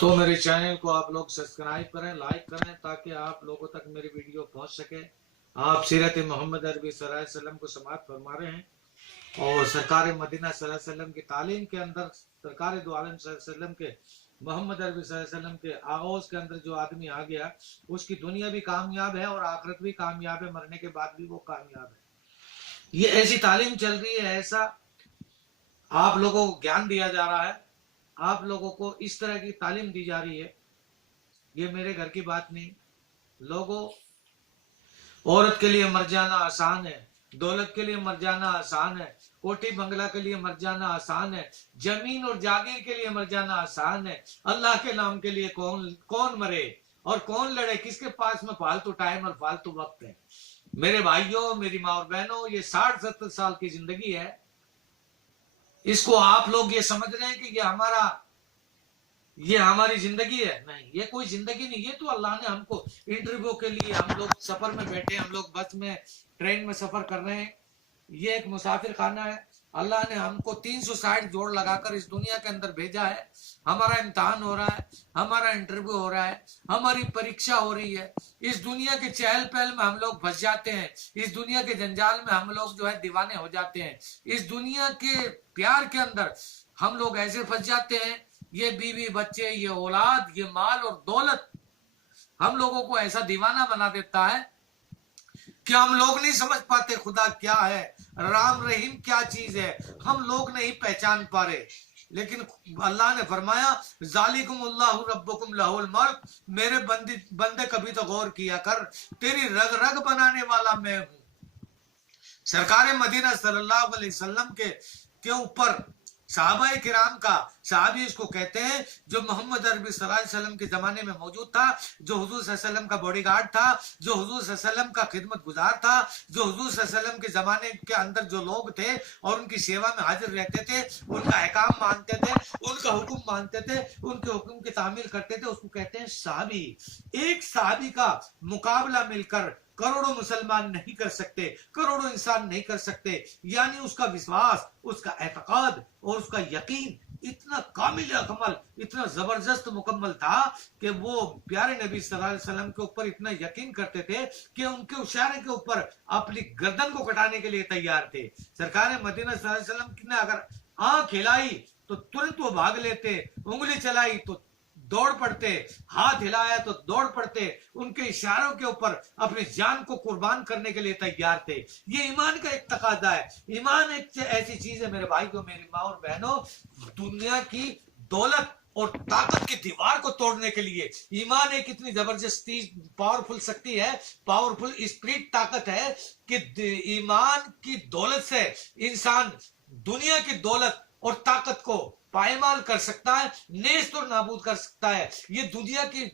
दोस्तों मेरे चैनल को आप लोग सब्सक्राइब करें, लाइक करें ताकि आप लोगों तक मेरी वीडियो पहुंच सके। आप सीरत मोहम्मद अरबी सल्लल्लाहु अलैहि वसल्लम को समाप्त फरमा रहे हैं और सरकार मदीना सल्लल्लाहु अलैहि वसल्लम की तालीम के अंदर सरकार दो आलम सल्लल्लाहु अलैहि वसल्लम के मोहम्मद अरबी सल्लल्लाहु अलैहि वसल्लम के आगोज के अंदर जो आदमी आ गया उसकी दुनिया भी कामयाब है और आखिरत भी कामयाब है, मरने के बाद भी वो कामयाब है। ये ऐसी तालीम चल रही है, ऐसा आप लोगों को ज्ञान दिया जा रहा है, आप लोगों को इस तरह की तालीम दी जा रही है। ये मेरे घर की बात नहीं। लोगों, औरत के लिए मर जाना आसान है, दौलत के लिए मर जाना आसान है, कोठी बंगला के लिए मर जाना आसान है, जमीन और जागीर के लिए मर जाना आसान है। अल्लाह के नाम के लिए कौन मरे और कौन लड़े? किसके पास में फालतू टाइम और फालतू वक्त है? मेरे भाइयों, मेरी माँ और बहनों, ये 60-70 साल की जिंदगी है। इसको आप लोग ये समझ रहे हैं कि ये हमारी जिंदगी है? नहीं, ये कोई जिंदगी नहीं। ये तो अल्लाह ने हमको इंटरव्यू के लिए, हम लोग सफर में बैठे, हम लोग बस में, ट्रेन में सफर कर रहे हैं, ये एक मुसाफिर खाना है। अल्लाह ने हमको 360 जोड़ लगाकर इस दुनिया के अंदर भेजा है। हमारा इम्तिहान हो रहा है, हमारा इंटरव्यू हो रहा है, हमारी परीक्षा हो रही है। इस दुनिया के चहल पहल में हम लोग फंस जाते हैं, इस दुनिया के जंजाल में हम लोग जो है दीवाने हो जाते हैं, इस दुनिया के प्यार के अंदर हम लोग ऐसे फंस जाते हैं। ये बीवी बच्चे, ये औलाद, ये माल और दौलत हम लोगों को ऐसा दीवाना बना देता है कि हम लोग नहीं समझ पाते खुदा क्या है, राम रहीम क्या चीज है, हम लोग नहीं पहचान पा रहे। लेकिन अल्लाह ने फरमाया ज़ालिकुमुल्लाहु रब्बुकुम लहुल मुल्क, मेरे बंदे कभी तो गौर किया कर, तेरी रग रग बनाने वाला मैं हूं। सरकार मदीना सल्लल्लाहु अलैहि वसल्लम के ऊपर सहाबाए किराम का, सहाबी इसको कहते हैं, जो मोहम्मद अरबी सल्लल्लाहु अलैहि वसल्लम के जमाने में मौजूद था, जो हुजूर सल्लल्लाहु अलैहि वसल्लम का बॉडीगार्ड था, जो हुजूर सल्लल्लाहु अलैहि वसल्लम का खिदमत गुजार था, जो हुजूर सल्लल्लाहु अलैहि वसल्लम के जमाने के अंदर जो लोग थे और उनकी सेवा में हाजिर रहते थे, उनका अहकाम मानते थे, उनका हुक्म मानते थे, उनके हुक्म की तामील करते थे, उसको कहते हैं सहाबी। एक सहाबी का मुकाबला मिलकर करोड़ों मुसलमान नहीं कर सकते, करोड़ों इंसान नहीं कर सकते। यानी उसका विश्वास, उसका एतकाद और उसका यकीन इतना कामिल अकमल, इतना जबरदस्त मुकम्मल था कि वो प्यारे नबी सल्लल्लाहु अलैहि वसल्लम के ऊपर इतना यकीन करते थे कि उनके इशारे के ऊपर अपनी गर्दन को कटाने के लिए तैयार थे। सरकार मदीना सल्लल्लाहु अलैहि वसल्लम ने अगर आंख हिलाई तो तुरंत वो भाग लेते, उंगली चलाई तो दौड़ पड़ते, हाथ हिलाया तो दौड़ पड़ते, उनके इशारों के ऊपर अपनी जान को कुर्बान करने के लिए तैयार थे। ये ईमान का एक तकादा है। ईमान एक ऐसी चीज है मेरे भाई को, मेरी माँ और बहनों, दुनिया की दौलत और ताकत की दीवार को तोड़ने के लिए ईमान एक इतनी जबरदस्ती पावरफुल शक्ति है, पावरफुल स्पिरिट ताकत है कि ईमान की दौलत से इंसान दुनिया की दौलत और ताकत को पायमाल कर सकता है, नेस्त और नाबूद कर सकता है। ये दुनिया की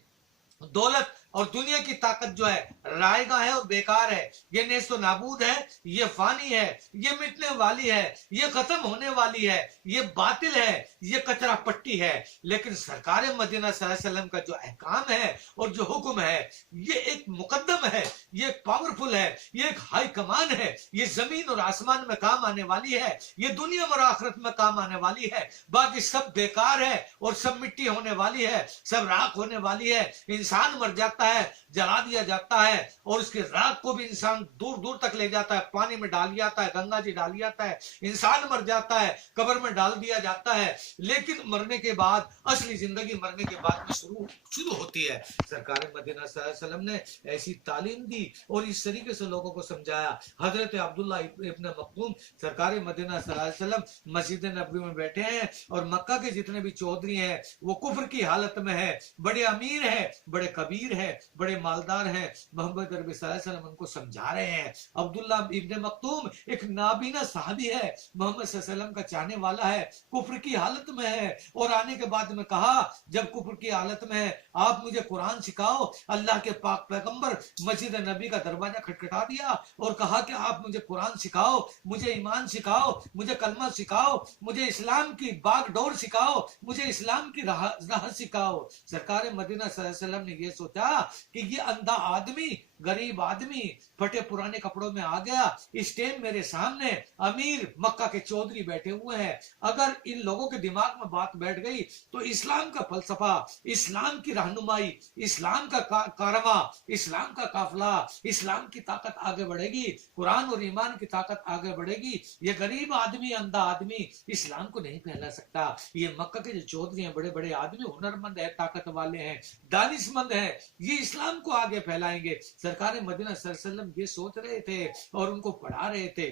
दौलत और दुनिया की ताकत जो है रायगा है और बेकार है, ये नेस्त और नाबूद है, ये फानी है, ये मिटने वाली है, ये खत्म होने वाली है, ये बातिल है, ये कचरा पट्टी है। लेकिन सरकार मदीना सल्लल्लाहु अलैहि वसल्लम का जो अहकाम है और जो हुक्म है, ये एक मुकद्दम है, ये एक पावरफुल है, ये एक हाई कमान है, ये जमीन और आसमान में काम आने वाली है, ये दुनिया और आखिरत में काम आने वाली है। बाकी सब बेकार है और सब मिट्टी होने वाली है, सब राख होने वाली है। इंसान मर जाता है, जला दिया जाता है और उसके राख को भी इंसान दूर दूर तक ले जाता है, पानी में डाल जाता है, गंगा जी डाल जाता है, इंसान मर जाता है, कब्र में डाल दिया जाता है। लेकिन मरने के बाद असली जिंदगी मरने के बाद में शुरू होती है। सरकार मदीना सल्लल्लाहु अलैहि वसल्लम ने ऐसी तालीम दी और इस तरीके से लोगों को समझाया। हजरत अब्दुल्ला इब्न मखदूम सरकार मदीना सल्लल्लाहु अलैहि वसल्लम मस्जिद नबवी में बैठे हैं और मक्का के जितने भी चौधरी हैं वो कुफ्र की हालत में है, बड़े अमीर है, बड़े कबीर है, बड़े मालदार हैं। मोहम्मद अरबी सल्लल्लाहु अलैहि वसल्लम उनको समझा रहे हैं। अब्दुल्ला इब्न मक्तूम एक नाबीना सहाबी है, मोहम्मद सल्लल्लाहु अलैहि वसल्लम का चाहने वाला है, कुफ्र की हालत में है और आने के बाद में कहा जब कुफ्र की हालत में है आप मुझे कुरान सिखाओ। अल्लाह के पाक पैगंबर मस्जिद नबी का दरवाजा खटखटा दिया और कहा कि आप मुझे कुरान सिखाओ, मुझे ईमान सिखाओ, मुझे कलमा सिखाओ, मुझे इस्लाम की बागडोर सिखाओ, मुझे इस्लाम की राह सिखाओ। सरकार मदीना सल्लल्लाहु अलैहि वसल्लम ने यह सोचा कि ये अंधा आदमी गरीब आदमी फटे पुराने कपड़ों में आ गया, इस टाइम मेरे सामने अमीर मक्का के चौधरी बैठे हुए हैं। अगर इन लोगों के दिमाग में बात बैठ गई तो इस्लाम का फलसफा, इस्लाम की रहनुमाई, इस्लाम का कारवा, इस्लाम का काफिला, इस्लाम की ताकत आगे बढ़ेगी, कुरान और ईमान की ताकत आगे बढ़ेगी। ये गरीब आदमी, अंधा आदमी इस्लाम को नहीं फैला सकता। ये मक्का के जो चौधरी हैं, बड़े बड़े आदमी, हुनरमंद है, ताकत वाले हैं, दानिशमंद है, ये इस्लाम को आगे फैलाएंगे। सरकार मदीना सल्लल्लाहु अलैहि वसल्लम ये सोच रहे थे और उनको पढ़ा रहे थे,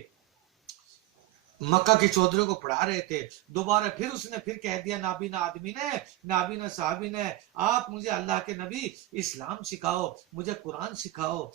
मक्का के चौधरी को पढ़ा रहे थे। दोबारा फिर उसने फिर कह दिया नाबीना आदमी ने, नाबीना साहबी ने, आप मुझे अल्लाह के नबी इस्लाम सिखाओ, मुझे कुरान सिखाओ।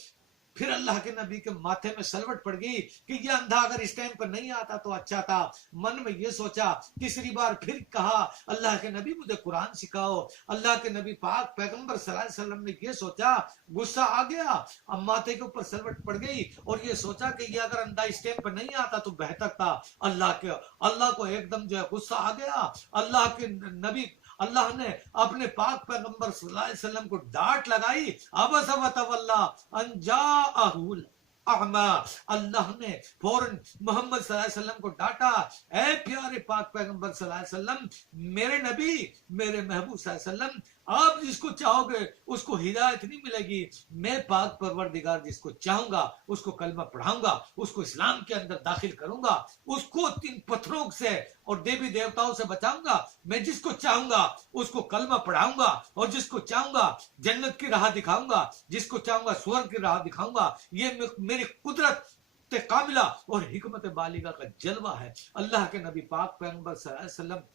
फिर अल्लाह के नबी के माथे में सलवट पड़ गई कि ये अंधा अगर इस टाइम पर नहीं आता तो अच्छा था। मन में ये सोचा, तीसरी बार फिर कहा अल्लाह के नबी मुझे कुरान सिखाओ। अल्लाह के नबी पाक पैगंबर सल्लल्लाहु अलैहि वसल्लम ने ये सोचा, गुस्सा आ गया, अब माथे के ऊपर सलवट पड़ गई और ये सोचा कि ये अगर अंधा इस टाइम पर नहीं आता तो बेहतर था। अल्लाह को एकदम जो है गुस्सा आ गया। अल्लाह के नबी, अल्लाह ने अपने पाक पैगंबर सल्लल्लाहु अलैहि वसल्लम को डांट लगाई। अबस व तवल्ला अन जाअहुल अमा, अल्लाह ने फौरन मोहम्मद सल्लल्लाहु अलैहि वसल्लम को डांटा, ऐ प्यारे पाक पैगंबर सल्लल्लाहु अलैहि वसल्लम, मेरे नबी, मेरे महबूब सल्लल्लाहु अलैहि वसल्लम, आप जिसको चाहोगे उसको हिदायत नहीं मिलेगी। मैं पाक परवरदिगार जिसको चाहूंगा उसको कलमा पढ़ाऊंगा, उसको इस्लाम के अंदर दाखिल करूंगा, उसको 3 पत्थरों से और देवी देवताओं से बचाऊंगा। मैं जिसको चाहूंगा उसको कलमा पढ़ाऊंगा और जिसको चाहूंगा जन्नत की राह दिखाऊंगा, जिसको चाहूंगा स्वर्ग की राह दिखाऊंगा। ये मेरी कुदरत कामिला और हिकमत बालिगा का जलवा है। अल्लाह के नबी पाक पैगंबर सल्लल्लाहु अलैहि वसल्लम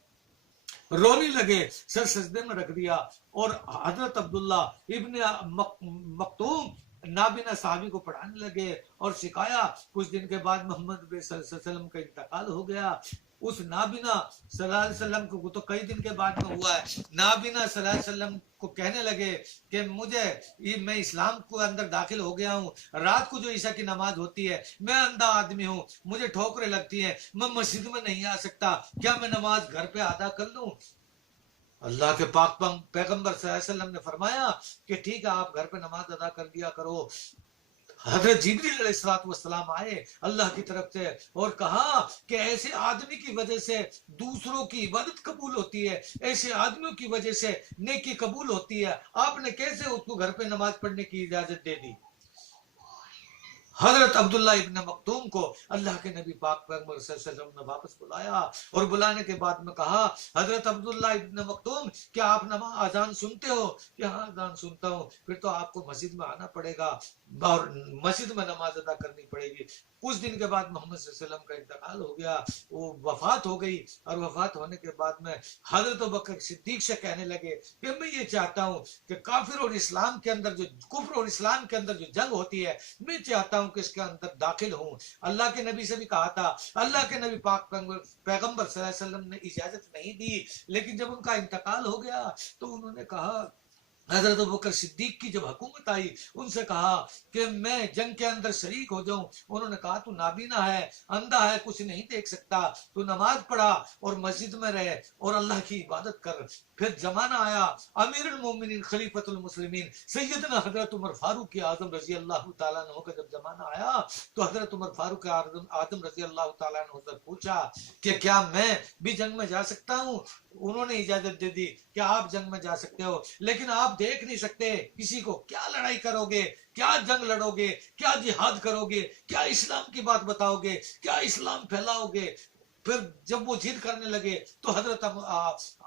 रोने लगे, सर सजदे में रख दिया और हजरत अब्दुल्ला इब्ने मक्तूम नाबीना साहबी को पढ़ाने लगे और सिखाया। कुछ दिन के बाद मोहम्मद सल्लल्लाहु अलैहि वसल्लम का इंतकाल हो गया। उस नाबीना सल्लल्लाहु अलैहि वसल्लम को तो कई दिन के बाद में हुआ है। नाबीना सल्लल्लाहु अलैहि वसल्लम को कहने लगे कि मैं इस्लाम को अंदर दाखिल हो गया हूँ। रात को जो ईशा की नमाज होती है, मैं अंधा आदमी हूँ, मुझे ठोकरें लगती हैं, मैं मस्जिद में नहीं आ सकता, क्या मैं नमाज घर पे अदा कर लूं? अल्लाह के पाक पैगंबर सल्लल्लाहु अलैहि वसल्लम ने फरमाया कि ठीक है, आप घर पे नमाज अदा कर दिया करो। हजरत जिब्रील अलैहिस्सलाम आए अल्लाह की तरफ से और कहा कि ऐसे आदमी की वजह से दूसरों की इबादत कबूल होती है, ऐसे आदमियों की वजह से नेकी कबूल होती है। आपने कैसे उसको घर पे नमाज पढ़ने की इजाजत दे दी? हजरत अब्दुल्ला इब्न मक्तूम को अल्लाह के नबी पाक पैगंबर सल्लल्लाहु अलैहि वसल्लम ने वापस बुलाया और बुलाने के बाद में कहा, हजरत अब्दुल्ला इब्न मक्तूम, क्या आप नमाज अजान सुनते हो? कि हाँ, अजान सुनता हूँ। फिर तो आपको मस्जिद में आना पड़ेगा और मस्जिद में नमाज अदा करनी पड़ेगी। कुछ दिन के बाद मोहम्मद सल्लल्लाहु अलैहि वसल्लम का इंतकाल हो गया, वो वफात हो गई और वफात होने के बाद में हजरत अबू बकर सिद्दीक से कहने लगे कि मैं ये चाहता हूँ कि काफिर और इस्लाम के अंदर जो कुफ्र और इस्लाम के अंदर जो जंग होती है, मैं चाहता हूँ कि इसके अंदर दाखिल हूँ। अल्लाह के नबी से भी कहा था, अल्लाह के नबी पाक पैगंबर सल्लल्लाहु अलैहि वसल्लम ने इजाजत नहीं दी, लेकिन जब उनका इंतकाल हो गया तो उन्होंने कहा, हजरत अबू बकर सिद्दीक की जब हुकूमत आई, उनसे कहा कि मैं जंग के अंदर शरीक हो जाऊं। उन्होंने कहा, तू नाबीना है, अंधा है, कुछ नहीं देख सकता, तू नमाज पढ़ा और मस्जिद में रहे और अल्लाह की इबादत कर। फिर जमाना आया अमीरुल मोमिनीन खलीफतुल मुस्लिमीन सैयदना हजरत उमर फारूक आजम रजी अल्लाह तआला अन्हु का जब जमाना आया तो हजरत उमर फारूक आजम रजी अल्लाह तआला अन्हु से पूछा कि क्या मैं भी जंग में जा सकता हूँ? उन्होंने इजाजत दे दी कि आप जंग में जा सकते हो, लेकिन आप देख नहीं सकते किसी को। क्या लड़ाई करोगे, क्या जंग लड़ोगे, क्या जिहाद करोगे, क्या इस्लाम की बात बताओगे, क्या इस्लाम फैलाओगे? फिर जब वो जिद करने लगे तो हजरत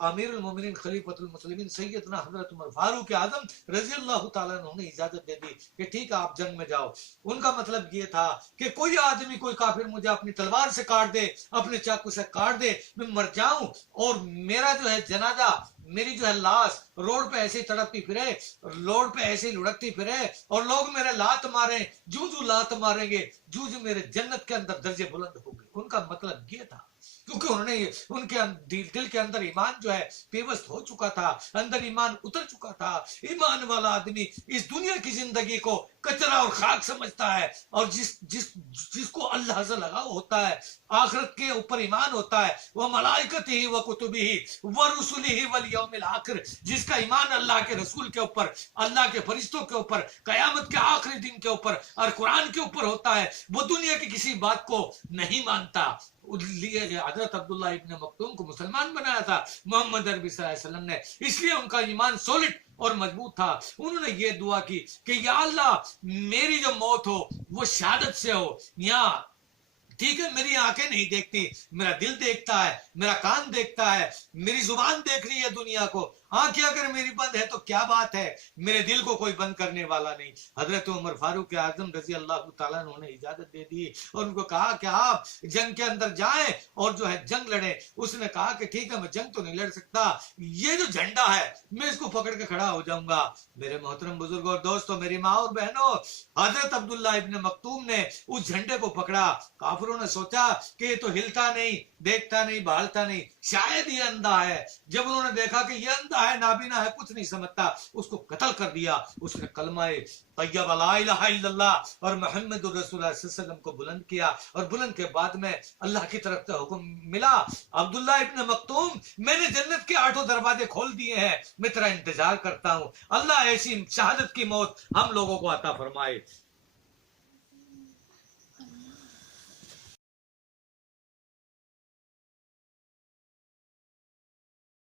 अमीरुल मोमिनीन खलीफतुल मुस्लिमीन सैयदना हजरत उमर फारूक आजम रजी अल्लाह तआला अन्हु ने इजाजत दे दी कि ठीक है, आप जंग में जाओ। उनका मतलब ये था कि कोई आदमी, कोई काफिर मुझे अपनी तलवार से काट दे, अपने चाकू से काट दे, मैं मर जाऊं और मेरा जो है जनाजा, मेरी जो है लाश रोड पे ऐसे ही तड़पती फिरे, रोड पे ऐसे ही लुढ़कती फिरे और लोग मेरे लात मारे, जू जू लात मारेंगे, जू जू मेरे जन्नत के अंदर दर्जे बुलंद होंगे। उनका मतलब ये था। کیونکہ انہوں نے ان کے دل کے اندر ایمان جو ہے پیوست ہو چکا تھا، اندر ایمان اتر چکا تھا۔ ایمان والا آدمی اس دنیا کی زندگی کو کچرا اور خاک سمجھتا ہے، اور جس کو اللہ سے لگاؤ ہوتا ہے، آخرت کے اوپر ایمان ہوتا ہے، وہ ملائکت ہی و کتبی ہی و رسولی ہی والیوم الاخر، جس کا ایمان اللہ کے رسول کے اوپر، اللہ کے فرشتوں کے اوپر، قیامت کے آخری دن کے اوپر اور قرآن کے اوپر ہوتا ہے، وہ دنیا کی کسی بات کو نہیں مانتا۔ لیے حضرت عبداللہ ابن مکتوم کو مسلمان بنایا تھا محمد عربی صلی اللہ علیہ وسلم نے، اس لیے ان کا ایمان سولڈ اور مضبوط تھا۔ انہوں نے یہ دعا کی کہ یا اللہ میری جو موت ہو وہ شہادت سے ہو، یا ٹھیک ہے میری آنکھیں نہیں دیکھتی، میرا دل دیکھتا ہے، میرا کان دیکھتا ہے، میری زبان دیکھ رہی ہے دنیا کو، آنکھیں اگر میری بند ہے تو کیا بات ہے، میرے دل کو کوئی بند کرنے والا نہیں۔ حضرت عمر فاروق اعظم رضی اللہ تعالیٰ عنہ نے اجازت دے دی اور ان کو کہا کہ آپ جنگ کے اندر جائیں اور جو ہے جنگ لڑیں۔ اس نے کہا کہ ٹھیک ہے میں جنگ تو نہیں لڑ سکتا، یہ جو جھنڈا ہے میں اس کو پکڑ کے کھڑا ہو جاؤں گا۔ میرے محترم بزرگوں اور دوستوں، میری ماں اور بہنوں، حضرت عبداللہ ابن مکتوم نے اس جھنڈے کو پکڑا۔ کافروں نے سوچا کہ یہ تو ہلتا نہیں، دیکھتا نہیں، بھالتا نہیں، شاید یہ اندھا ہے۔ جب انہوں نے دیکھا کہ یہ اندھا ہے، نابینا ہے، کچھ نہیں سمجھتا، اس کو قتل کر دیا۔ اس نے کلمہ طیبہ لا الہ الا اللہ اور محمد الرسول اللہ صلی اللہ علیہ وسلم کو بلند کیا، اور بلند کے بعد میں اللہ کی طرف سے حکم ملا، عبداللہ ابن مکتوم میں نے جنت کے 8 دروازے کھول دیے ہیں، میں تیرا انتظار کرتا ہوں، اللہ ایسی شہادت کی موت ہم لوگوں کو عطا فرمائے۔